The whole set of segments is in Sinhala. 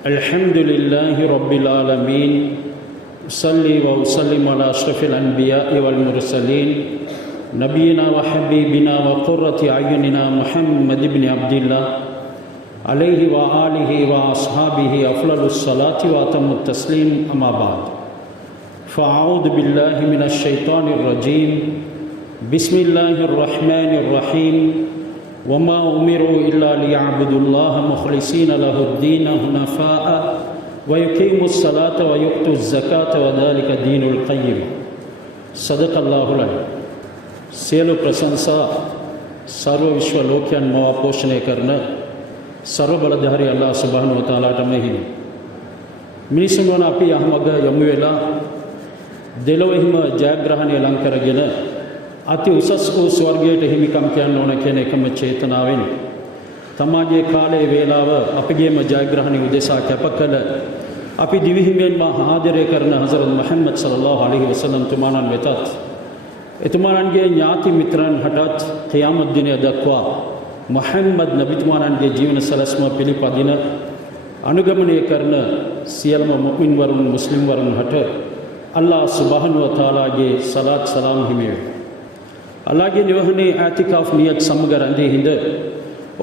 الحمد لله رب العالمين صلي وسلم على أشرف الأنبياء والمرسلين نبينا وحبيبنا وقرة أعيننا محمد بن عبد الله عليه وآله وأصحابه أفضل الصلاة وأتم التسليم أما بعد فأعوذ بالله من الشيطان الرجيم بسم الله الرحمن الرحيم وما أمروا إلا ليعبدوا الله مخلصين له الدين حنفاء ويقيموا الصلاة ويؤتوا الزكاة وذلك دين القيم صدق الله العظيم. සියලු ප්‍රශංසා සර්ව විශ්ව ලෝකයන් මව පෝෂණය කරන සර්ව බලධාරී අල්ලාහ් සුබ්හානහු වතාලාටම හිමි. මිනිසුන් වන අපි යහමග යමු වෙලා දෙලොවෙහිම ජයග්‍රහණය ලං කරගෙන අති උසස් වූ ස්වර්ගයට හිමිකම් කියන්න ඕන කියන එකම චේතනාවෙන් තමාගේ කාලයේ වේලාව අපගේම ජයග්‍රහණය උදෙසා කැප කළ අපි දිවිහිමියෙන්ම ආදරය කරන හසරත් මුහම්මද් සල්ලල්ලාහු අලයිහි වසල්ලම් තුමාණන් වෙතත් එතුමාණන්ගේ ඥාති මිත්‍රයන් හටත් ඛියාමත් දිනය දක්වා මුහම්මද් නබිතුමාණන්ගේ ජීවන සලස්ම පිළිපදින අනුගමනය කරන සියලුම මුමින් වරුන් මුස්ලිම් වරුන් හට අල්ලාහ් සුබ්හානහු වතාලාගේ සලාත් සලාම් හිමි වේ. අල්ලාහ්ගේ නිවහනේ ආතිකාෆ් නියත් සමග රැඳී හිඳ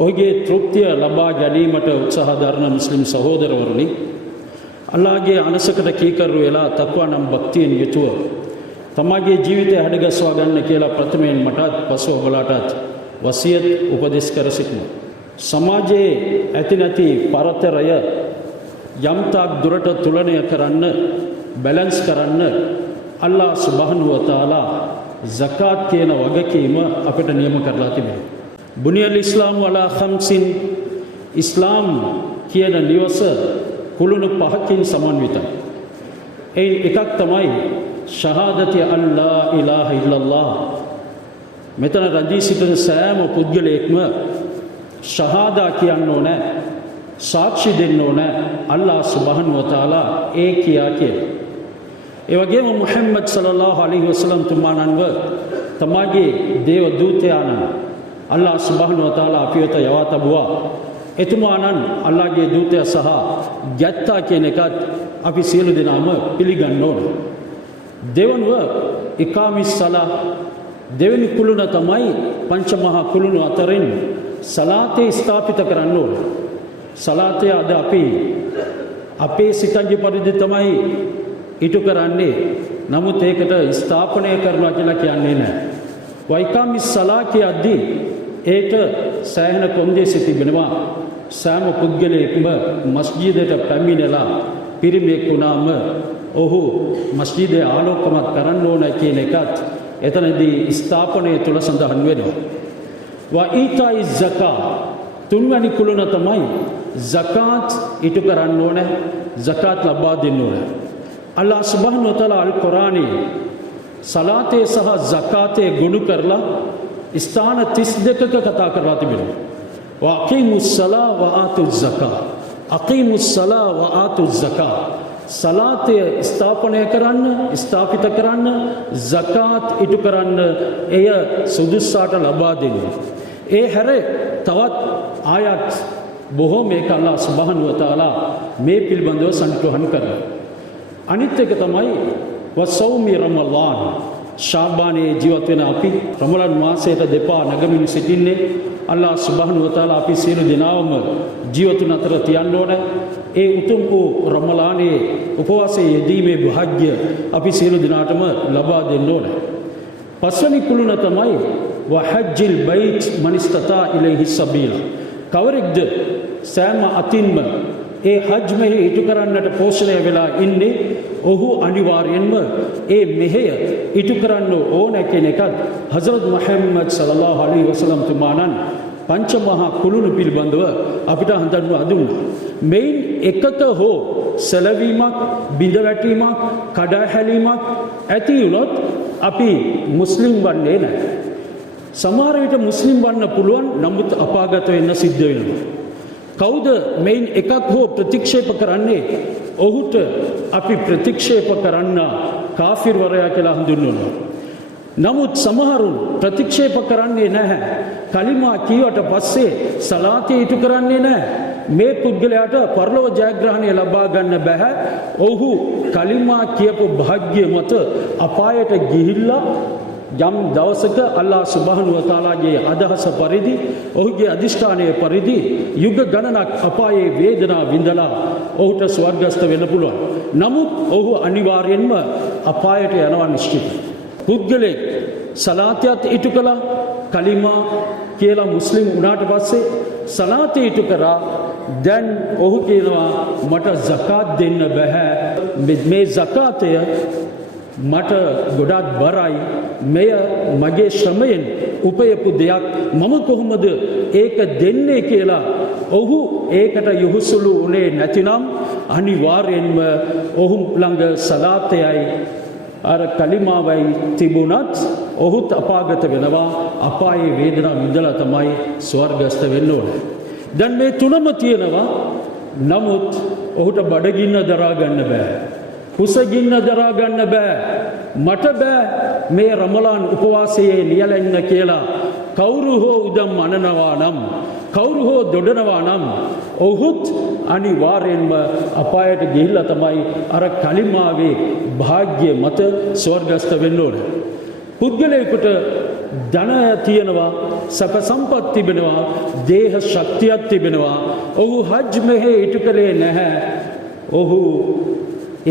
ඔහුගේ තෘප්තිය ලබා ගැනීමට උත්සාහ දරන මුස්ලිම් සහෝදරවරුනි, අල්ලාහ්ගේ අනසකට කීකරු වෙලා තක්වා නම් භක්තියෙන් යුතුව තමාගේ ජීවිතය හැඩගස්වා ගන්න කියලා ප්‍රථමයෙන් මටත් පසු ඔබලාටත් වසියත් උපදෙස් කර සිටිමු. සමාජයේ ඇති නැති පරතරය යම්තාක් දුරට තුලනය කරන්න, බැලන්ස් කරන්න අල්ලාහ් සුබ්හානහු වතාලා zakat කියන වගකීම අපිට නියම කරලා තිබෙනවා. බුනියල් ඉස්ලාම් අලා ඛම්සින්, ඉස්ලාම් කියන නිවස කුළුණු පහකින් සමන්විතයි. ඒ එකක් තමයි ශහාදති අල්ලා ඉලාහා ඉල්ලල්ලාහ්. මෙතන රජී සිටින සෑම පුද්ගලයෙක්ම ශහාදා කියන්න ඕනේ, සාක්ෂි දෙන්න ඕනේ අල්ලාහ් සුබ්හානහු වතාලා ඒ කියා කියලා. ඒ වගේම මුහම්මද් සල්ලල්ලාහු අලයිහි වසල්ලම් තුමාණන්ව තමාගේ දේව දූතයාණන් අල්ලාහ් සුබ්හානහු වතාලා අපි වෙත යවා තබුවා. එතුමාණන් අල්ලාහ්ගේ දූතයා සහ ගැත්තා කියන එකත් අපි සියලු දෙනාම පිළිගන්න ඕනේ. දෙවනුව ඉකාමිස් සලා, දෙවෙනි කුළුණ තමයි පංචමහා කුළුණු අතරින් සලාතේ ස්ථාපිත කරන්න ඕන. සලාතේ අද අපි අපේ සිතන්ගේ පරිදි තමයි ඉටු කරන්නේ. නමුත් ඒකට ස්ථාපනය කරනවා කියලා කියන්නේ නැහැ. වයිකාමිස් සලා කියද්දී ඒක සෑහෙන කොන්දේසි තිබෙනවා. සෑම පුද්ගලයෙක්ම මස්ජිදයට පැමිණලා පිරිමියෙක් වුණාම ඔහු මස්ජිදේ ආලෝකමත් කරන්න ඕන කියන එකත් එතනදී ස්ථාපනය තුල සඳහන් වෙනවා. වා ඊතායි සකා, තුන්වැනි කුළුණ තමයි zakat ඉටු කරන්න ඕන, zakat ලබා දෙන්න ඕන. අල්ලාහ් සුබ්හානහු වතාලා අල් කුර්ආනයේ සලාතේ සහ zakatේ ගුණ කරලා ස්ථාන 32ක කතා කරලා තිබෙනවා. වා අකීමුස් සලා වා ආතුස් සකා, අකීමුස් සලා වා ආතුස් සකා. සලාතය ස්ථාපනය කරන්න, ස්ථාපිත කරන්න, zakat ඉටු කරන්න, එය සුදුස්සාට ලබා දෙන්න. ඒ හැර තවත් ආයත් බොහෝ මේක අල්ලාහ් සුබ්හානහු වතාලා මේ පිළිබඳව සඳහන් කරනවා. අනිත් එක තමයි වසෞමි රමලාන්. ශාබානයේ ජීවත් වෙන අපි රමලාන් මාසයට දෙපා නැගමින් සිටින්නේ අල්ලාහ් සුබ්හානහු වතාලා අපි සියලු දෙනාම ජීවතුන් අතර තියන්න ඕන. ඒ උතුම් වූ රමලානයේ උපවාසයේ යෙදීමේ භාග්‍ය අපි සියලු දෙනාටම ලබා දෙන්න ඕන. පස්වෙනි කුළුණ තමයි වහජ්ජිල් බයිත් මන් ඉස්තතා ඉලෛහි සබීලා. කවරෙක්ද සෑම අතින්ම ඒ හජ් මෙහෙය ඉටු කරන්නට පෝෂණය වෙලා ඉන්නේ, ඔහු අනිවාර්යෙන්ම ඒ මෙහෙය ඉටු කරන්න ඕන කියන එකත් හසරත් මුහම්මද් සල්ලල්ලාහු අලයිහි වසල්ලම් තුමාණන් පංචමහා කුළුණු පිළිබඳව අපිට හඳුන්වා දුන්නා. මෙයින් එකක හෝ සැලවීමක්, බිඳවැටීමක්, කඩාහැලීමක් ඇති වුණොත් අපි මුස්ලිම් වන්නේ නැහැ. සමහර විට මුස්ලිම් වන්න පුළුවන්, නමුත් අපාගත වෙන්න සිද්ධ වෙනවා. කවුද මෙයින් එකක් හෝ ප්‍රතික්ෂේප කරන්නේ? ඔහුට අපි ප්‍රතික්ෂේප කරන්න කාෆිර්වරයා කියලා හඳුන්වනවා. නමුත් සමහරුන් ප්‍රතික්ෂේප කරන්නේ නැහැ. කලිමා කීවට පස්සේ සලාතේ ඉටු කරන්නේ නැහැ. මේ පුද්ගලයාට පරලොව ජයග්‍රහණය ලබා ගන්න බෑ. ඔහු කලිමා කියපු භාග්‍ය මත අපායට ගිහිල්ලා යම් දවසක අල්ලාහ් සුබ්හානහු වතාලාගේ අදහස පරිදි ඔහුගේ අදිෂ්ඨානයේ පරිදි යුග ගණනක් අපායේ වේදනා විඳලා ඔහුට ස්වර්ගස්ත වෙන්න පුළුවන්. නමුත් ඔහු අනිවාර්යෙන්ම අපායට යනවා නිශ්චිතයි. පුද්ගලෙක් සලාතියත් ඉටු කළා, කලිමා කියලා මුස්ලිම් වුණාට පස්සේ සලාතය ඉටු කරා. දැන් ඔහු කියනවා මට සකාත් දෙන්න බෑ. මේ සකාතය මට ගොඩාක් බරයි. මෙය මගේ ශ්‍රමයෙන් උපයපු දෙයක්. මම කොහොමද ඒක දෙන්නේ කියලා ඔහු ඒකට යොහුසුළු උනේ නැතිනම් අනිවාර්යෙන්ම ඔහු ළඟ සලාතයයි අර කලිමාවයි තිබුණත් ඔහුත් අපාගත වෙනවා. අපායේ වේදනා විඳලා තමයි ස්වර්ගස්ත වෙන්න ඕනේ. දැන් මේ තුනම තියෙනවා. නමුත් ඔහුට බඩගින්න දරා ගන්න බෑ. කුසගින්න දරා ගන්න බෑ. මට බෑ මේ රමලාන් උපවාසයේ නියැලෙන්න කියලා කවුරු හෝ උදම් අනනවා නම්, කවුරු හෝ දොඩනවා නම් ඔහුත් අනිවාර්යෙන්ම අපායට ගිහිල්ලා තමයි අර කලිමාවේ භාග්‍ය මත ස්වර්ගස්ත වෙන්න ඕනේ. පුද්ගලයෙකුට ධනය තියෙනවා, සැප සම්පත් තිබෙනවා, දේහ ශක්තියක් තිබෙනවා. ඔහු හජ් මෙහෙ ඉටු කළේ නැහැ. ඔහු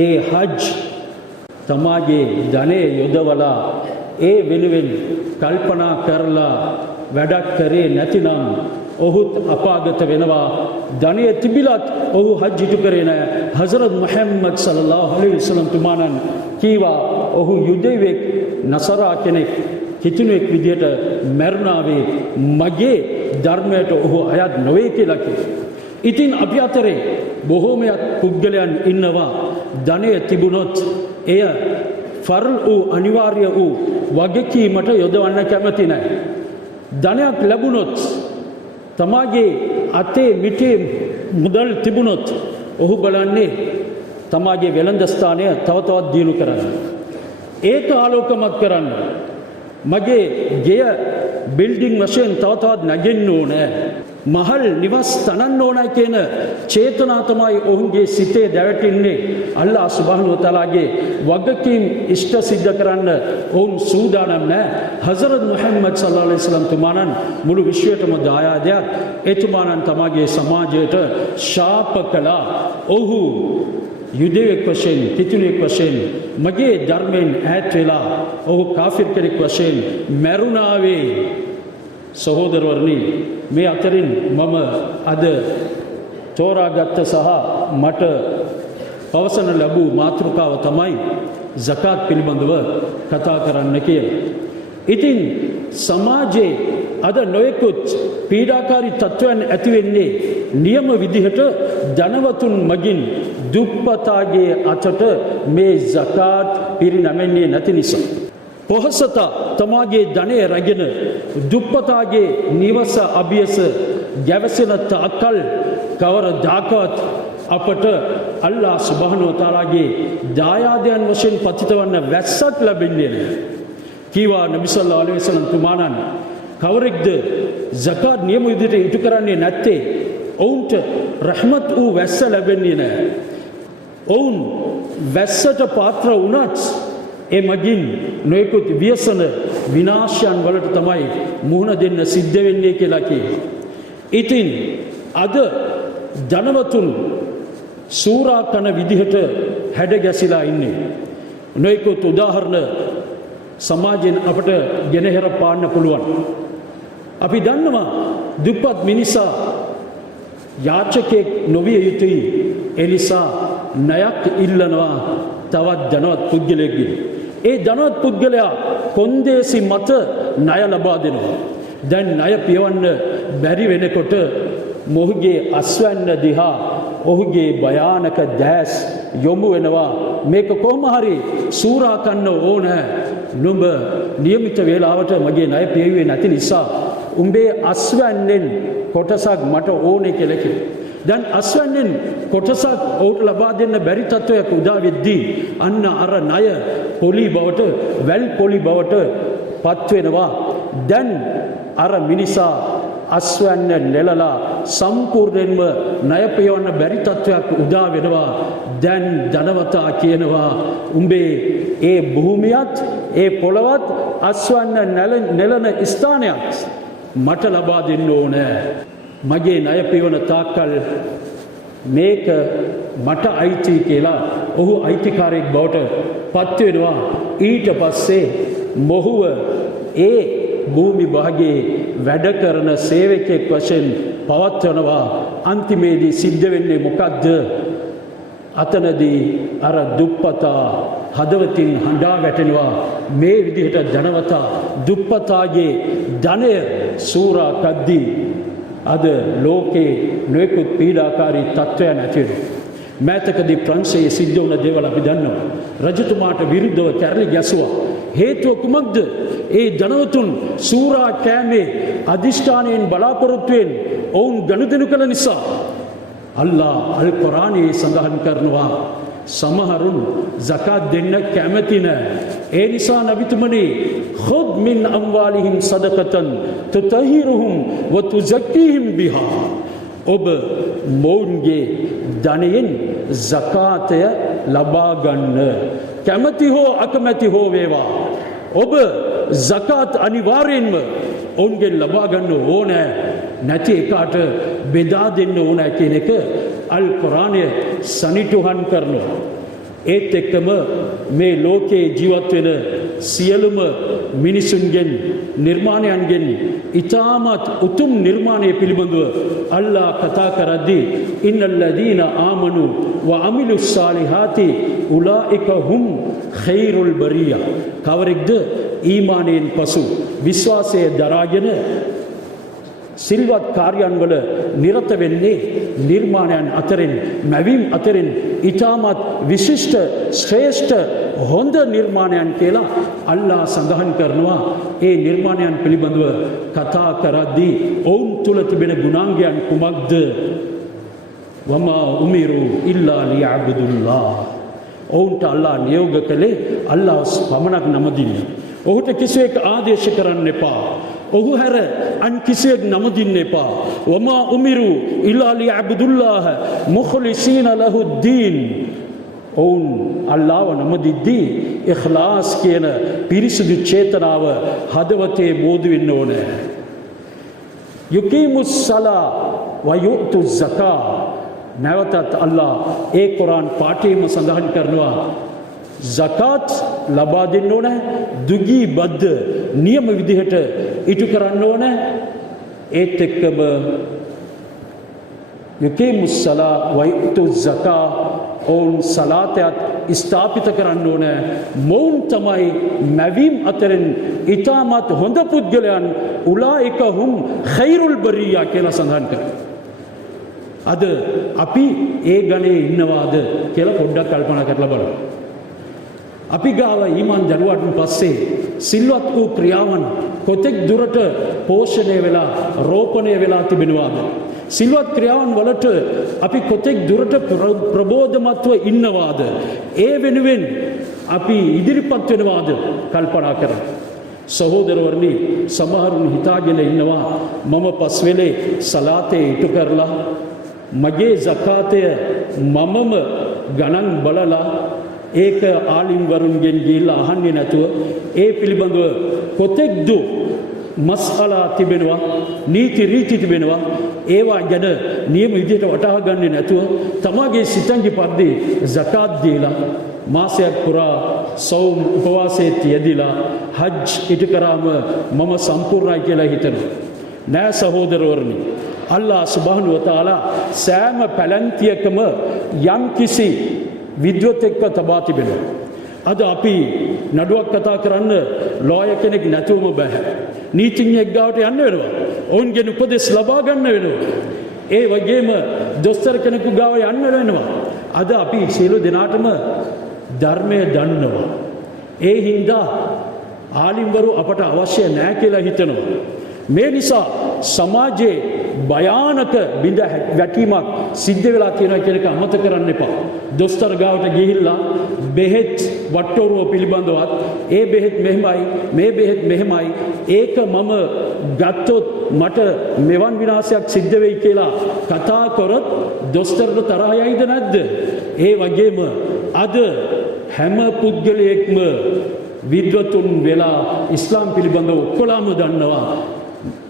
ඒ හජ් තමාගේ ධනය යොදවලා ඒ වෙනුවෙන් කල්පනා කරලා වැඩක් කරේ නැතිනම් ඔහුත් අපාගත වෙනවා. ධනය තිබිලත් ඔහු හජ් ඉටු කරේ නැහැ. හසරත් මුහම්මද් සල්ලල්ලාහු අලයිහි වසල්ලම් තුමාණන් කීවා ඔහු යුදෙවෙක්, නසරා කෙනෙක්, කිතුණෙක් විදියට මැරුණාවේ මගේ ධර්මයට ඔහු අයත් නොවේ කියලා කිව්වා. ඉතින් අපි අතරේ බොහෝමයක් පුද්ගලයන් ඉන්නවා ධනය තිබුණොත් එය ෆර්ල් වූ අනිවාර්ය වූ වගකීමට යොදවන්න කැමති නැහැ. ධනයක් ලැබුණොත් තමාගේ අතේ මිටේ මුදල් තිබුණොත් ඔහු බලන්නේ තමාගේ වෙළඳ ස්ථානය තව තවත් දියුණු කරන්න, ඒක ආලෝකමත් කරන්න, මගේ ගෙය බිල්ඩිං වශයෙන් තව තවත් නැගෙන්න ඕනේ, මහල් නිවස් තනන්න ඕනයි කියන චේතනා තමයි ඔහුගේ සිතේ දැවටෙන්නේ. අල්ලාහ් සුබ්හානහු වතාලාගේ වගකීම් ඉෂ්ට සිද්ධ කරන්න ඔවුන් සූදානම් නැහැ. හසරත් මුහම්මද් සල්ලල්ලාහු අලයිහි වසල්ලම් තුමාණන් මුළු විශ්වයටම දායාදයක්. එතුමාණන් තමාගේ සමාජයට ශාප කළා. ඔහු යුදෙවෙක් වශයෙන්, කිතුණෙක් වශයෙන් මගේ ධර්මයෙන් ඈත් වෙලා ඔහු කාෆිර් කෙනෙක් වශයෙන් මැරුණාවේ. සහෝදරවරුනි, මේ අතරින් මම අද තෝරාගත්ත සහ මට පවසන ලැබූ මාතෘකාව තමයි සකාත් පිළිබඳව කතා කරන්න කියලා. ඉතින් සමාජයේ අද නොයෙකුත් පීඩාකාරී තත්ත්වයන් ඇති වෙන්නේ නියම විදිහට ධනවතුන් මගින් දුප්පතාගේ අතට මේ සකාත් පිරිනැමෙන්නේ නැති නිසා. පොහොසතා තමාගේ ධනය රැගෙන දුප්පතාගේ නිවස අභියස ගැවසෙන තාකල් කවරදාකවත් අපට අල්ලාහ් සුබ්හානහු වතාලාගේ දායාදයන් වශයෙන් පතිත වන්න වැස්සක් ලැබෙන්නේ නැහැ. කීවා නබි සල්ලල්ලාහු අලයිහි වසල්ලම් තුමාණන් කවරෙක්ද සකාත් නියම විදිහට ඉටු කරන්නේ නැත්තේ ඔවුන්ට රහමත් වූ වැස්ස ලැබෙන්නේ නැහැ. ඔවුන් වැස්සට පාත්‍ර වුණත් ඒ මගින් නොයෙකුත් ව්‍යසන විනාශයන් වලට තමයි මුහුණ දෙන්න සිද්ධ වෙන්නේ කියලා කියනවා. ඉතින් අද ධනවතුන් සූරා කන විදිහට හැඩ ගැසිලා ඉන්නේ. නොයෙකුත් උදාහරණ සමාජයෙන් අපට ගෙනහැර පාන්න පුළුවන්. අපි දන්නවා දුප්පත් මිනිසා යාචකෙක් නොවිය යුතුයි. ඒ නිසා ණයක් ඉල්ලනවා තවත් ධනවත් පුද්ගලයෙක්ගෙන්. ඒ ධනවත් පුද්ගලයා කොන්දේසි මත ණය ලබා දෙනවා. දැන් ණය පියවන්න බැරි වෙනකොට මොහුගේ අස්වැන්න දිහා ඔහුගේ භයානක දැස් යොමු වෙනවා. මේක කොහොම හරි සූරා කන්න ඕන. නුඹ નિયમિત වේලාවට මගේ ණය පියුවේ නැති නිසා උඹේ අස්වැන්නෙන් කොටසක් මට ඕනේ කියලා කිව්වා. දැන් අස්වැන්නෙන් කොටසක් ඔහුට ලබා දෙන්න බැරි තත්වයක් උදා වෙද්දී අන්න අර ණය පොලි බවට, වැල් පොලි බවට පත් වෙනවා. දැන් අර මිනිසා අස්වැන්න නෙලලා සම්පූර්ණයෙන්ම ණය පියවන්න බැරි තත්වයක් උදා වෙනවා. දැන් ධනවතා කියනවා උඹේ ඒ භූමියත් ඒ පොළවත් අස්වැන්න නෙලන ස්ථානයත් මට ලබා දෙන්න ඕනේ. මගේ ණය පියවන තාක්කල් මේක මට අයිති කියලා ඔහු අයිතිකාරයෙක් බවට පත් වෙනවා. ඊට පස්සේ මොහුව ඒ භූමි භාගයේ වැඩ කරන සේවකයෙක් වශයෙන් පවත්වනවා. අන්තිමේදී සිද්ධ වෙන්නේ මොකද්ද? අතනදී අර දුප්පතා හදවතින් හඬා වැටෙනවා. මේ විදිහට ධනවතා දුප්පතාගේ ධනය සූරා කද්දී අද ලෝකේ නොයෙකුත් පීඩාකාරී තත්ත්වයන් ඇති වෙනවා. මෑතකදී ප්‍රංශයේ සිද්ධ වුණ දේවල් අපි දන්නවා. රජතුමාට විරුද්ධව කැරලි ගැසුවා. හේතුව කුමක්ද? ඒ ධනවතුන් සූරා කෑමේ අදිෂ්ඨානයෙන් බලාපොරොත්තුවෙන් ඔවුන් ගනුදෙනු කළ නිසා. අල්ලා අල් කුර්ආනයේ සඳහන් කරනවා සමහරුන් zakat දෙන්න කැමති නැහැ. ඒ නිසා නබිතුමනි khudh min amwalihim sadaqatan tutahhiruhum wa tuzakkihim biha. ඔබ මොවුන්ගේ ධනයෙන් zakat-ය ලබා ගන්න. කැමති හෝ අකමැති හෝ වේවා. ඔබ zakat අනිවාර්යෙන්ම ඔවුන්ගෙන් ලබා ගන්න ඕනේ. නැති එකාට බෙදා දෙන්න ඕනේ කියන එක අල් කුර්ආනය සනිටුහන් කරනවා. ඒත් එක්කම මේ ලෝකේ ජීවත් වෙන සියලුම මිනිසුන්ගෙන් නිර්මාණයන්ගෙන් ඊටමත් උතුම් නිර්මාණය පිළිබඳව අල්ලා කතා කරද්දී ඉන්නල් ලදීන ආමනු ව අමිලුස් සාලිහාති උලායික හුම් ඛෛරුල් බරියා. කවරෙක්ද ඊමානයෙන් පසු විශ්වාසය දරාගෙන සිල්වත් කාර්යයන් වල නිරත වෙන්නේ නිර්මාණයන් අතරින් මැවීම් අතරින් ඊටමත් විශිෂ්ට ශ්‍රේෂ්ඨ හොඳ නිර්මාණයන් කියලා අල්ලා සඳහන් කරනවා. ඒ නිර්මාණයන් පිළිබඳව කතා කරද්දී ඔවුන් තුල තිබෙන ගුණාංගයන් කුමක්ද? වමා උමිරු ඉල්ලා ලියඅබුදුල්ලාහ්. ඔවුන්ට අල්ලා නියෝග කළේ අල්ලා පමණක් නමදින්න. ඔහුට කිසිවෙක් ආදේශ කරන්න එපා. ඔහු හැර අන් කිසිවෙක් නමදින්න එපා. වමා උමිරු ඉල්ලා ලියඅබුදුල්ලාහ් මුඛ්ලිසීන ලහුද්දීන්. ඔවුන් අල්ලාහව නමදිද්දී ඉඛ්ලාස් කියන පිරිසුදු චේතනාව හදවතේ බෝධි වෙන්න ඕනේ. යුකීමුස් සලා ව යුතුස් සකා. නැවතත් අල්ලා ඒ කුර්ආන් පාඨයේම සඳහන් කරනවා zakat ලබා දෙන්න ඕනේ. දුගී බද්ද නියම විදිහට ඉටු කරන්න ඕනේ. ඒත් එක්කම යුකීමුස් සලා ව යුතුස් සකා. ඔවුන් සලාතයත් ස්ථාපිත කරන්න ඕනේ. මොවුන් තමයි මැවීම් අතරින් ඊටමත් හොඳ පුද්ගලයන්. උලායික හුම් ඛෛරුල් බරියා කියලා සඳහන් කරනවා. අද අපි ඒ ගණේ ඉන්නවාද කියලා පොඩ්ඩක් කල්පනා කරලා බලමු. අපි ගාව ඊමාන් දරුවාටන් පස්සේ සිල්වත් වූ ක්‍රියාවන් කොතෙක් දුරට පෝෂණය වෙලා රෝපණය වෙලා තිබෙනවාද? සිල්වත් ක්‍රියාවන් වලට අපි කොතෙක් දුරට ප්‍රබෝධමත්ව ඉන්නවාද? ඒ වෙනුවෙන් අපි ඉදිරිපත් වෙනවාද? කල්පනා කරමු. සහෝදරවරුනි, සමහරුන් හිතාගෙන ඉන්නවා මම පස්වෙලේ සලාතේ ඉටු කරලා මගේ zakaතය මමම ගණන් බලලා ඒක ආලිම් වරුන්ගෙන් ගිහිල්ලා අහන්නේ නැතුව ඒ පිළිබඳව කොතෙක් දු මස්අලා තිබෙනවා, නීති රීති තිබෙනවා, ඒවා ගැන නියම විදිහට වටහා ගන්නේ නැතුව තමාගේ සිතංගි පරිදි zakat දීලා මාසයක් පුරා සෞම් උපවාසයේ යෙදিলা හජ් ඉටු කරාම මම සම්පූර්ණයි කියලා හිතනවා. නෑ සහෝදරවරුනි, අල්ලාහ් සුබ්හානහු වතාලා සෑම පැලැන්තියකම යම් කිසි විද්වත් එක්ක තබා තිබෙනවා. අද අපි නඩුවක් කතා කරන්න ලෝය කෙනෙක් නැතුවම බෑ. නීතිඥයෙක් ගාවට යන්න වෙනවා. ඔවුන්ගෙන් උපදෙස් ලබා ගන්න වෙනවා. ඒ වගේම දොස්තර කෙනෙකු ගාව යන්න වෙනවා. අද අපි සියලු දෙනාටම ධර්මය දන්නවා. ඒ හින්දා ආලිම්වරු අපට අවශ්‍ය නැහැ කියලා හිතනවා. මේ නිසා සමාජයේ භයානක බිඳ වැටීමක් සිද්ධ වෙලා තියෙනවා කියන එක අමතක කරන්න එපා. දොස්තර ගාවට ගිහිල්ලා බෙහෙත් වට්ටෝරුව පිළිබඳවත් ඒ බෙහෙත් මෙහෙමයි, මේ බෙහෙත් මෙහෙමයි, ඒක මම ගත්තොත් මට මෙවන් විනාශයක් සිද්ධ වෙයි කියලා කතා කරොත් දොස්තරට තරහ යයිද නැද්ද? ඒ වගේම අද හැම පුද්ගලයෙක්ම විද්වතුන් වෙලා ඉස්ලාම් පිළිබඳව ඔක්කොලාම දන්නවා.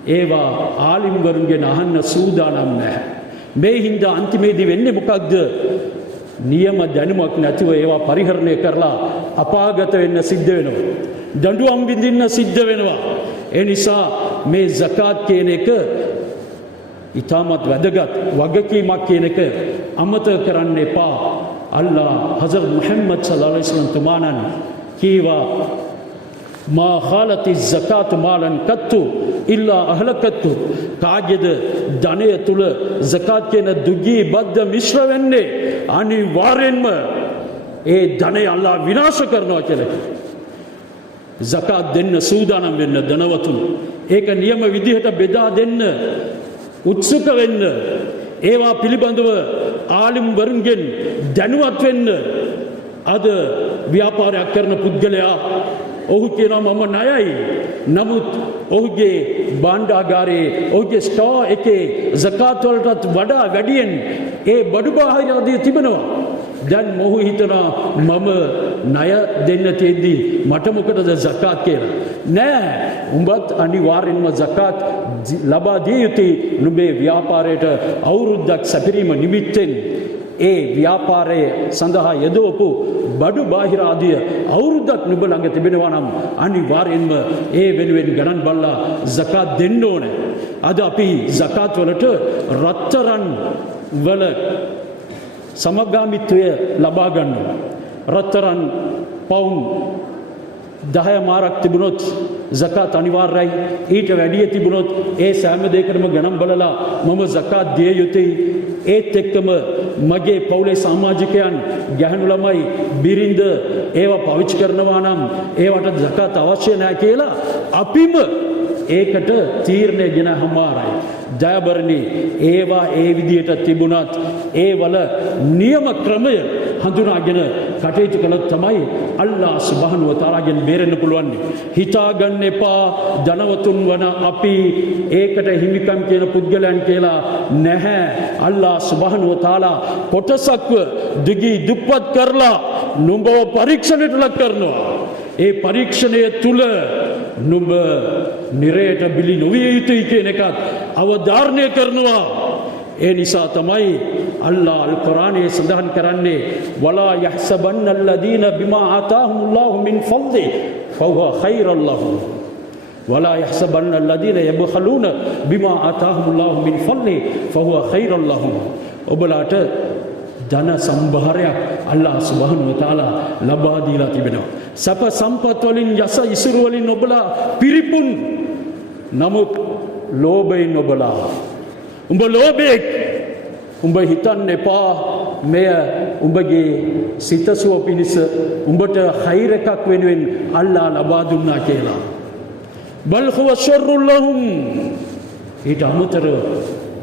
ඒවා ආලිම්වරුන්ගෙන් අහන්න සූදානම් නැහැ. මේ හින්දා අන්තිමේදී වෙන්නේ මොකක්ද? නියම දැනුමක් නැතුව ඒවා පරිහරණය කරලා අපාගත වෙන්න සිද්ධ වෙනවා. දඬුවම් විඳින්න සිද්ධ වෙනවා. ඒ නිසා මේ zakat කියන එක ඊටමත් වැදගත් වගකීමක් කියන එක අමතක කරන්න එපා. අල්ලා හසරත් මුහම්මද් සල්ලල්ලාහු අලයිහි වසල්ලම් තුමාණන් කීවා මා ඛාලති zakat මාලන් කත්තු ඉල්ලා අහලකත්තු. කාගේද ධනය තුල zakat කියන දුගී බද්ද මිශ්‍ර වෙන්නේ අනිවාර්යෙන්ම ඒ ධනය අල්ලා විනාශ කරනවා කියලා. zakat දෙන්න සූදානම් වෙන්න ධනවතුන්. ඒක නියම විදිහට බෙදා දෙන්න උත්සුක වෙන්න. ඒවා පිළිබඳව ආලිම් වරුන්ගෙන් දැනුවත් වෙන්න. අද ව්‍යාපාරයක් කරන පුද්ගලයා ඔහු කියනවා මම ණයයි. නමුත් ඔහුගේ භාණ්ඩාගාරයේ ඔහුගේ ස්ටෝර් එකේ zakat වලටත් වඩා වැඩියෙන් ඒ බඩු බාහිර ආදී තිබෙනවා. දැන් මොහු හිතනවා මම ණය දෙන්න තියෙද්දි මට මොකටද zakat කියලා. නෑ, උඹත් අනිවාර්යෙන්ම zakat ලබා දිය යුතුයි. නුඹේ ව්‍යාපාරයට අවුරුද්දක් සැපිරීම නිමිත්තෙන් ඒ ව්‍යාපාරයේ සඳහා යදවපු බඩු බාහිර ආදිය අවුරුද්දක් නුඹ ළඟ තිබෙනවා නම් අනිවාර්යෙන්ම ඒ වෙනුවෙන් ගණන් බලලා zakat දෙන්න ඕනේ. අද අපි zakat වලට රත්තරන් වල සමගාමීත්වය ලබා ගන්නවා. රත්තරන් පවුන් 10 මාරක් තිබුණොත් zakat අනිවාර්යයි. ඊට වැඩිය තිබුණොත් ඒ සෑම දෙයකටම ගණන් බලලා මම zakat දිය යුතුයි. ඒත් එක්කම මගේ පවුලේ සමාජිකයන් ගැහැණු ළමයි බිරිඳ ඒවා පාවිච්චි කරනවා නම් ඒවට zakat අවශ්‍ය නැහැ කියලා අපිම ඒකට තීරණය ගෙන හමාරයි. ජයබරණී ඒවා ඒ විදියට තිබුණත් ඒ වල නියම ක්‍රමය හඳුනාගෙන කටයුතු කළොත් තමයි අල්ලාහ් සුබ්හානහු වතාලාගෙන් බේරෙන්න පුළුවන්. හිතාගන්න එපා ධනවතුන් වන අපි ඒකට හිමිකම් කියන පුද්ගලයන් කියලා නැහැ. අල්ලාහ් සුබ්හානහු වතාලා කොටසක්ව දුගී දුප්පත් කරලා නුඹව පරීක්ෂණයට ලක් කරනවා. ඒ පරීක්ෂණය තුල නුඹ නිරයට බිලි නොවිය යුතුයි කියන එකත් අවධාරණය කරනවා. ඒ නිසා තමයි අල්ලාහ් අල් කුර්ආනයේ සඳහන් කරන්නේ වලා යහ්සබන්න අල්ලදීන බිමා ආතාහුමුල්ලාහු මින් ෆض්ලි ෆහුව ඛෛරල් ලහුම් වලා යහ්සබන්න අල්ලදීන යබඛලූන බිමා ආතාහුමුල්ලාහු මින් ෆض්ලි ෆහුව ඛෛරල් ලහුම්. ඔබලාට ධන සම්භාරයක් අල්ලාහ් සුබ්හානහු වතාලා ලබා දීලා තිබෙනවා. සප සම්පත් වලින් යස ඉසුරු වලින් ඔබලා පිරිපුන්. නමුත් ලෝභයෙන් ඔබලා උඹ ලෝභෙක්. උඹ හිතන්න එපා මෙය උඹගේ සිතසුව පිණිස උඹට khayr එකක් වෙනුවෙන් අල්ලාහ් ලබා දුන්නා කියලා. බල් හුව ෂර්රුල් ලහුම්. ඊට අමතරව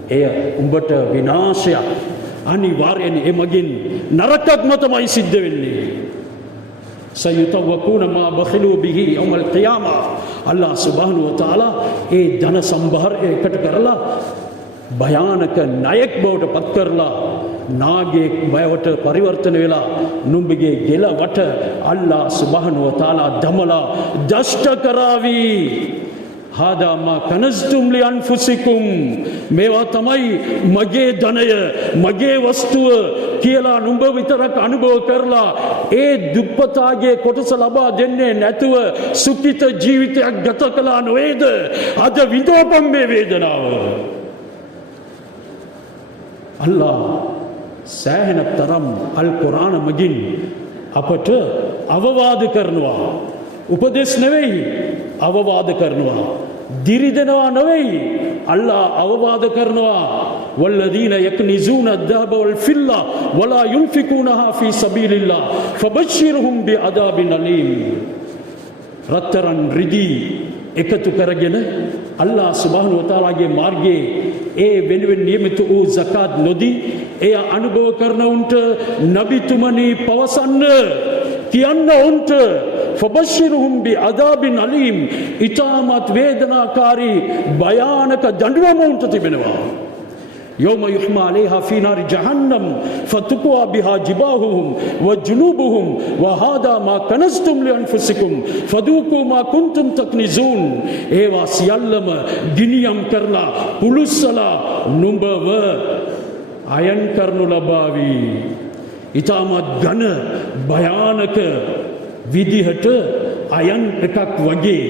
එය උඹට විනාශයක්. අනිවාර්යෙන් එමගින් නරකක්ම තමයි සිද්ධ වෙන්නේ. සයුතවකුන මා බඛලු බිහි යවුමල් ඛියාමා. අල්ලාහ් සුබ්හානහු වතාලා ඒ ධන සම්භාරය එකට කරලා භයානක ණයෙක් බවට පත් කරලා නාගයෙක් බවට පරිවර්තන වෙලා නුඹගේ ගෙලවට අල්ලාහ් සුබ්හානහු වතාලා දමලා දෂ්ට කරાવી. හාදා මා කනස්තුම් ලි අන්ෆුසිකුම්. මේවා තමයි මගේ ධනය මගේ වස්තුව කියලා නුඹ විතරක් අනුභව කරලා ඒ දුප්පතාගේ කොටස ලබා දෙන්නේ නැතුව සුඛිත ජීවිතයක් ගත කළා නොවේද? අද විඳවපම් මේ වේදනාව. අල්ලාහ් සෑහෙන තරම් අල් කුර්ආන මගින් අපට අවවාද කරනවා. උපදෙස් නෙවෙයි, අවවාද කරනවා. දිරිදෙනවා නෙවෙයි, අල්ලාහ් අවවාද කරනවා. වල්ලදීන යක්නිසූන අද්දහබ වල් ෆිල්ලා වලා යුන්ෆිකූනහා ෆී සබීලිල්ලාහ් ෆබෂිර්හුම් බිඅදාබින් අලීම්. රත්තරන් රිදී එකතු කරගෙන අල්ලාහ් සුබ්හානහු වතාලාගේ මාර්ගයේ ඒ වෙනුවෙන් නියමිත වූ zakat නොදී එය අනුභව කරන උන්ට නබිතුමනි පවසන්න කියන්න උන්ට ෆබෂිරුහුම් බිඅදාබින් අලීම් ඉතාමත් වේදනාකාරී භයානක දඬුවමක් තිබෙනවා. يوم يحمى عليها في نار جهنم فتقوى بها جباههم وجنوبهم وهذا ما كنزتم لأنفسكم فذوقوا ما كنتم تكنزون ඒවා සියල්ලම ගිනියම් කරලා පුලුස්සලා නුඹව අයන් කරනු ලබාවි. ඊටමත් ඝන භයානක විදිහට අයන් එකක් වගේ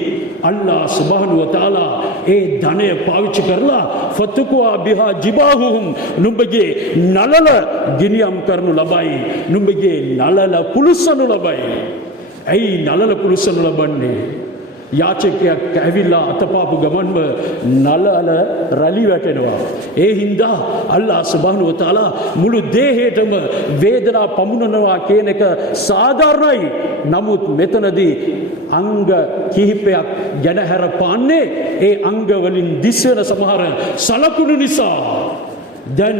අල්ලාහ් සුබ්හානහු වතාලා ඒ ධනය පාවිච්චි කරලා ෆතුකුවා බිහා ජිබාහුම් නුඹගේ නලල ගිනියම් කරනු ලබයි. නුඹගේ නලල පුලුස්සනු ලබයි. ඇයි නලල පුලුස්සනු ලබන්නේ? යාචකයෙක් ඇවිල්ලා අතපාපු ගමන්ම නලල රැලි වැටෙනවා. ඒ හින්දා අල්ලාහ් සුබ්හානහු වතාලා මුළු දේහයටම වේදනා පමුණනවා කියන එක සාධාරණයි. නමුත් මෙතනදී අංග කිහිපයක් ගැන හැර පාන්නේ ඒ අංග වලින් දිස්වෙන සමහර සලකුණු නිසා. දැන්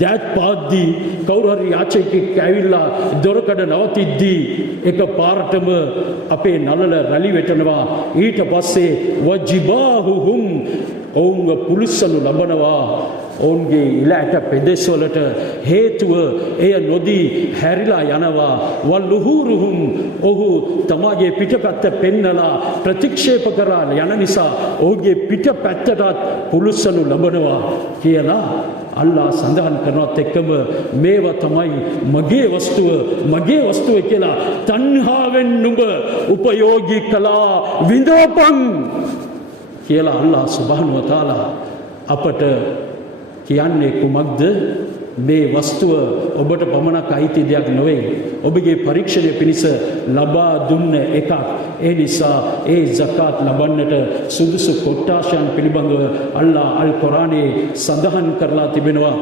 දැත් පාද්දී කවුරු හරි යාචකයෙක් ඇවිල්ලා දොරකඩ නවතිද්දී එක පාරටම අපේ නලල රැලි වැටෙනවා. ඊට පස්සේ වජිබාහුහුම් ඔවුන්ව පුලිස්සනු ලබනවා. ඔවුන්ගේ ඉලෑට පෙදෙස්වලට හේතුව එය නොදී හැරිලා යනවා. වල්ලුහුරුහුම් ඔහු තමාගේ පිටපැත්ත පෙන්නලා ප්‍රතික්ෂේප කරලා යන නිසා ඔහුගේ පිටපැත්තටත් පුලිස්සනු ලබනවා කියලා අල්ලාහ් සඳහන් කරනවත් එක්කම මේවා තමයි මගේ වස්තුව කියලා තණ්හාවෙන් නුඹ උපයෝගී කළා විඳපන් කියලා අල්ලාහ් සුබ්හානහු වතාලා අපට කියන්නේ කුමක්ද? මේ වස්තුව ඔබට පමණක් අයිති දෙයක් නොවේ. ඔබගේ පරීක්ෂණය පිණිස ලබා දුන්න එකක්. ඒ නිසා ඒ zakat ලබන්නට සුදුසු කොට්ටාශයන් පිළිබඳව අල්ලාහ් අල් කුර්ආනයේ සඳහන් කරලා තිබෙනවා.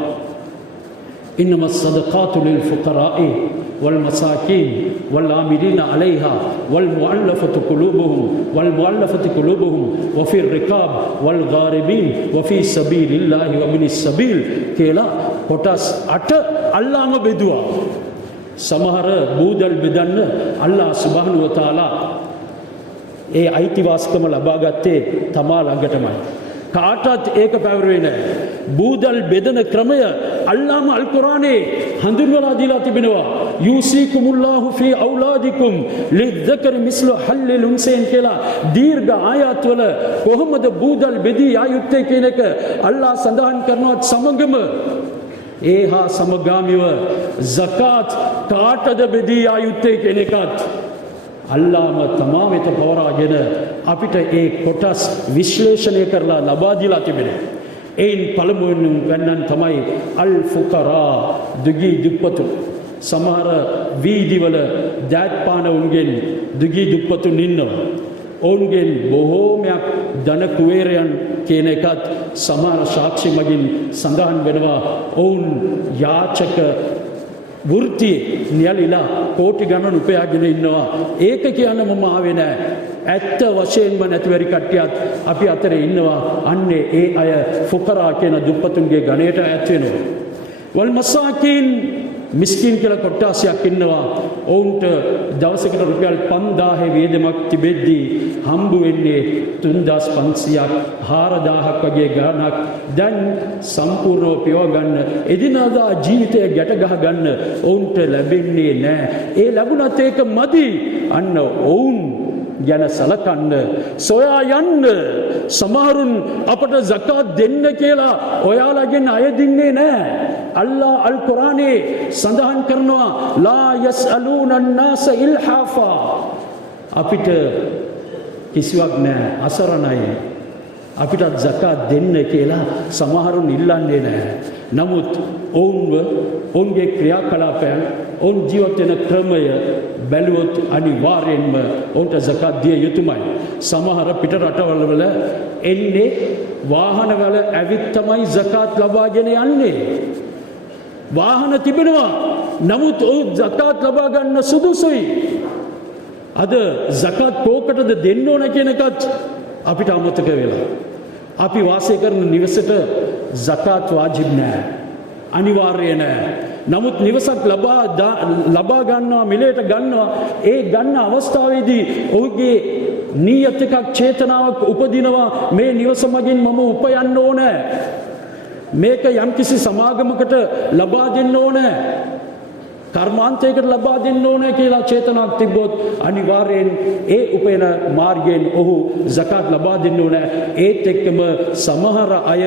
إنما الصدقات للفقراء والمساكين والعاملين عليها والمؤلفة قلوبهم وفي الرقاب والغارمين وفي سبيل الله وابن السبيل කියලා කොටස් 8 අල්ලාහම බෙදුවා. සමහර බූදල් බෙදන්න අල්ලාහ් සුබ්හානහු වතාලා ඒ අයිතිවාසිකම ලබා ගත්තේ තමා ළඟටමයි. කාටත් ඒක පැවරුවේ නැහැ. බූදල් බෙදන ක්‍රමය අල්ලාහ් අල් කුර්ආනයේ හඳුන්වලා දීලා තිබෙනවා. යූසීකුමුල්ලාහු ෆී අවලාදිකුම් ලිද්දකරි මිස්ලු හල්ලිල් උන්සයින් කියලා දීර්ඝ ආයත් වල කොහොමද බූදල් බෙදී ආයුත්තේ කියන එක අල්ලාහ් සඳහන් කරනවත් සමගම ඒහා සමගාමීව zakat කාටද බෙදී ආයුත්තේ කියන එකත් අල්ලාහම තමා වෙත පවරාගෙන අපිට ඒ කොටස් විශ්ලේෂණය කරලා ලබා දීලා තිබෙනවා. එයින් පළමුවෙන් ගන්නන් තමයි අල් ෆුකරා දුගී දුප්පතු. සමහර වීදිවල දෑත්පාන උන්ගෙන් දුගී දුප්පතුන් ඉන්නවා. ඔවුන්ගෙන් බොහෝමයක් ධන කුවේරයන් කියන එකත් සමහර සාක්ෂි මගින් සඳහන් වෙනවා. ඔවුන් යාචක වෘත්තියේ නියලිලා කෝටි ගණන් උපයාගෙන ඉන්නවා. ඒක කියන්න මම ආවේ නෑ. ඇත්ත වශයෙන්ම නැතිවරි කට්ටියත් අපි අතරේ ඉන්නවා. අන්නේ ඒ අය ෆුකරා කියන දුප්පතුන්ගේ ගණයට ඈත් වෙනවා. වල් මසාකීන් මිස්කින් කියලා කොට්ටාසියක් ඉන්නවා. ඔවුන්ට දවසකට රුපියල් 5000 වේදමක් තිබෙද්දී හම්බ වෙන්නේ 3500ක් 4000ක් වගේ ගාණක්. දැන් සම්පූර්ණව පියව ගන්න එදිනදා ජීවිතය ගැට ගහ ගන්න ඔවුන්ට ලැබෙන්නේ නැහැ. ඒ ලැබුණත් ඒක මදි. අන්න ඔවුන් ගැන සලකන්න සොයා යන්න. සමහරුන් අපට zakat දෙන්න කියලා ඔයාලගෙන් අය දින්නේ නැහැ. අල්ලාහ් අල් කුර්ආනයේ සඳහන් කරනවා ලා යස්අලූන අන්-නාස ඉල්හාෆා. අපිට කිසිවක් නැහැ, අසරණයි. අපිට zakat දෙන්න කියලා සමහරුන් ඉල්ලන්නේ නැහැ. නමුත් ඔවුන්ගේ ක්‍රියාකලාපයන් ඔවුන් ජීවත් වෙන ක්‍රමය බැලුවොත් අනිවාර්යෙන්ම ඔවුන්ට zakat දිය යුතුමයි. සමහර පිට රටවල වල එන්නේ වාහනවල ඇවිත් තමයි zakat ලබාගෙන යන්නේ. වාහන තිබෙනවා. නමුත් ඔවුන් zakat ලබා ගන්න සුදුසුයි. අද zakat කෝකටද දෙන්න ඕන කියන එකත් අපිට අමතක වෙලා. අපි වාසය කරන නිවසට zakat වාජිබ් නැහැ. අනිවාර්ය නැහැ. නමුත් නිවසක් ලබා ගන්නවා, මිලයට ගන්නවා. ඒ ගන්න අවස්ථාවේදී ඔහුගේ නියත එකක්, චේතනාවක් උපදිනවා. මේ නිවස මගින් මම උපයන්න ඕනේ. මේක යම්කිසි සමාගමකට ලබා දෙන්න ඕනේ. කර්මාන්තයකට ලබා දෙන්න ඕනේ කියලා චේතනාවක් තිබ්බොත් අනිවාර්යෙන් ඒ උපයන මාර්ගයෙන් ඔහු zakat ලබා දෙන්න ඕනේ. ඒත් එක්කම සමහර අය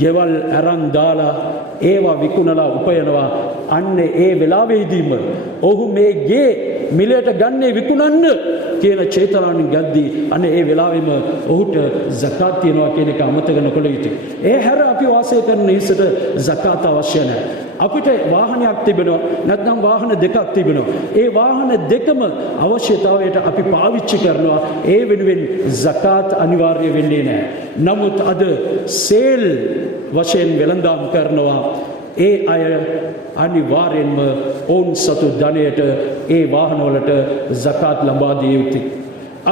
ගෙවල් අරන් දාලා ඒවා විකුණලා උපයනවා. අන්න ඒ වෙලාවේදීම ඔහු මේ ගේ මිලයට ගන්නේ විකුණන්න කියන චේතනාවෙන් ගද්දී අන්න ඒ වෙලාවෙම ඔහුට zakat තියනවා කියන එක අමතක නොකළ යුතුයි. ඒ හැර අපි වාසය කරන නිවසට zakat අවශ්‍ය නැහැ. අපිට වාහනයක් තිබෙනවා, නැත්නම් වාහන දෙකක් තිබෙනවා. ඒ වාහන දෙකම අවශ්‍යතාවයට අපි පාවිච්චි කරනවා. ඒ වෙනුවෙන් zakat අනිවාර්ය වෙන්නේ නැහැ. නමුත් අද සේල් වශයෙන් වෙළඳාම් කරනවා. ඒ අය අනිවාර්යෙන්ම ඔවුන් සතු ධනයට ඒ වාහනවලට zakat ලබා දිය යුතුයි.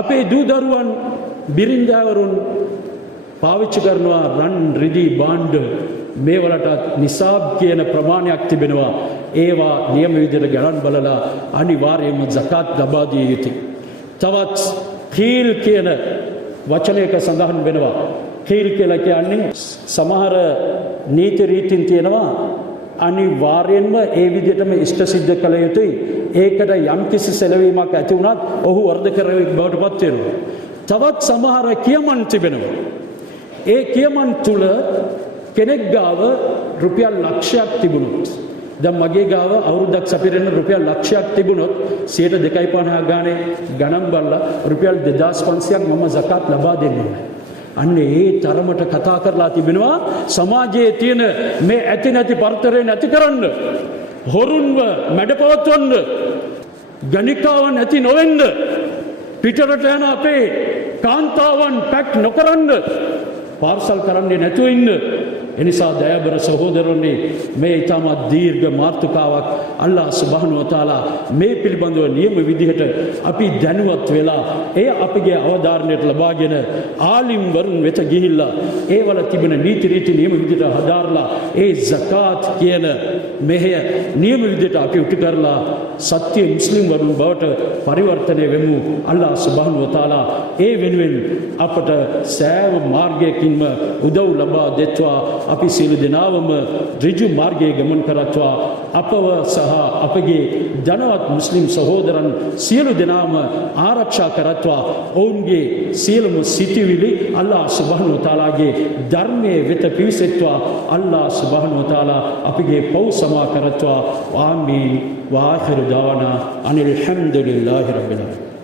අපේ දූ දරුවන්, බිරින්දෑවරුන් පාවිච්චි කරනවා රන්, රිදී, භාණ්ඩ. මේ වලට නිසාබ් කියන ප්‍රමාණයක් තිබෙනවා. ඒවා නියම විදිහට ගණන් බලලා අනිවාර්යයෙන්ම zakat ලබා දිය යුතුයි. තවත් කීල් කියන වචනයක සඳහන් වෙනවා. කීල් කියලා කියන්නේ සමහර නීති රීතීන් තියෙනවා. අනිවාර්යෙන්ම ඒ විදිහටම ඉෂ්ට සිද්ධ කළ යුතුයි. ඒකට යම්කිසි සැලවීමක් ඇති වුණත් ඔහු වර්ධකරවෙක් බවට පත් වෙනවා. තවත් සමහර කියමන් තිබෙනවා. ඒ කියමන් තුල කෙනෙක් ගාව රුපියල් ලක්ෂයක් තිබුණොත්, දැන් මගේ ගාව අවුරුද්දක් සපිරෙන්න රුපියල් ලක්ෂයක් තිබුණොත් 2.50 ගානේ ගණන් බලලා රුපියල් 2500ක් මම zakat ලබා දෙන්න ඕනේ. අන්න ඒ තරමට කතා කරලා තිබෙනවා. සමාජයේ තියෙන මේ ඇති නැති පරතරය නැති කරන්න, හොරුන්ව මැඩපවත්වන්න, ගණිකාව නැති නොවෙන්න, පිටරට යන අපේ කාන්තාවන් පැක් නොකරන්න, පාර්සල් කරන්නේ නැතුව ඉන්න. එනිසා දයාබර සහෝදරවනි, මේ ඊටමත් දීර්ඝ මාතෘකාවක් අල්ලාහ් සුබ්හානහු වතාලා මේ පිළිබඳව නියම විදිහට අපි දැනුවත් වෙලා එය අපගේ අවධාරණයට ලබාගෙන ආලිම් වරුන් වෙත ගිහිල්ලා ඒවල තිබෙන නීති රීති නියම විදිහට හදාarලා ඒ zakat කියන මෙහෙය නියම විදිහට අපි උටු කරලා සත්‍ය මුස්ලිම් වරුන් බවට පරිවර්තනය වෙමු. අල්ලාහ් සුබ්හානහු වතාලා ඒ වෙනුවෙන් අපට සෑම මාර්ගයකින්ම උදව් ලබා දෙත්වා. අපි සියලු දෙනාවම ඍජු මාර්ගයේ ගමන් කරත්වා. අපව සහ අපගේ ධනවත් මුස්ලිම් සහෝදරන් සියලු දෙනාම ආරක්ෂා කරත්වා. ඔවුන්ගේ සියලුම සිටිවිලි අල්ලාහ් සුබ්හානහු වතාලාගේ ධර්මයේ වෙත පිවිසෙත්වා. අල්ලාහ් සුබ්හානහු වතාලා අපගේ පව් සමා කරත්වා. ආමීන්. වාඛිරු දාවනා අනිල් හම්දුලිල්ලාහි රබ්බිල් ආලමීන්.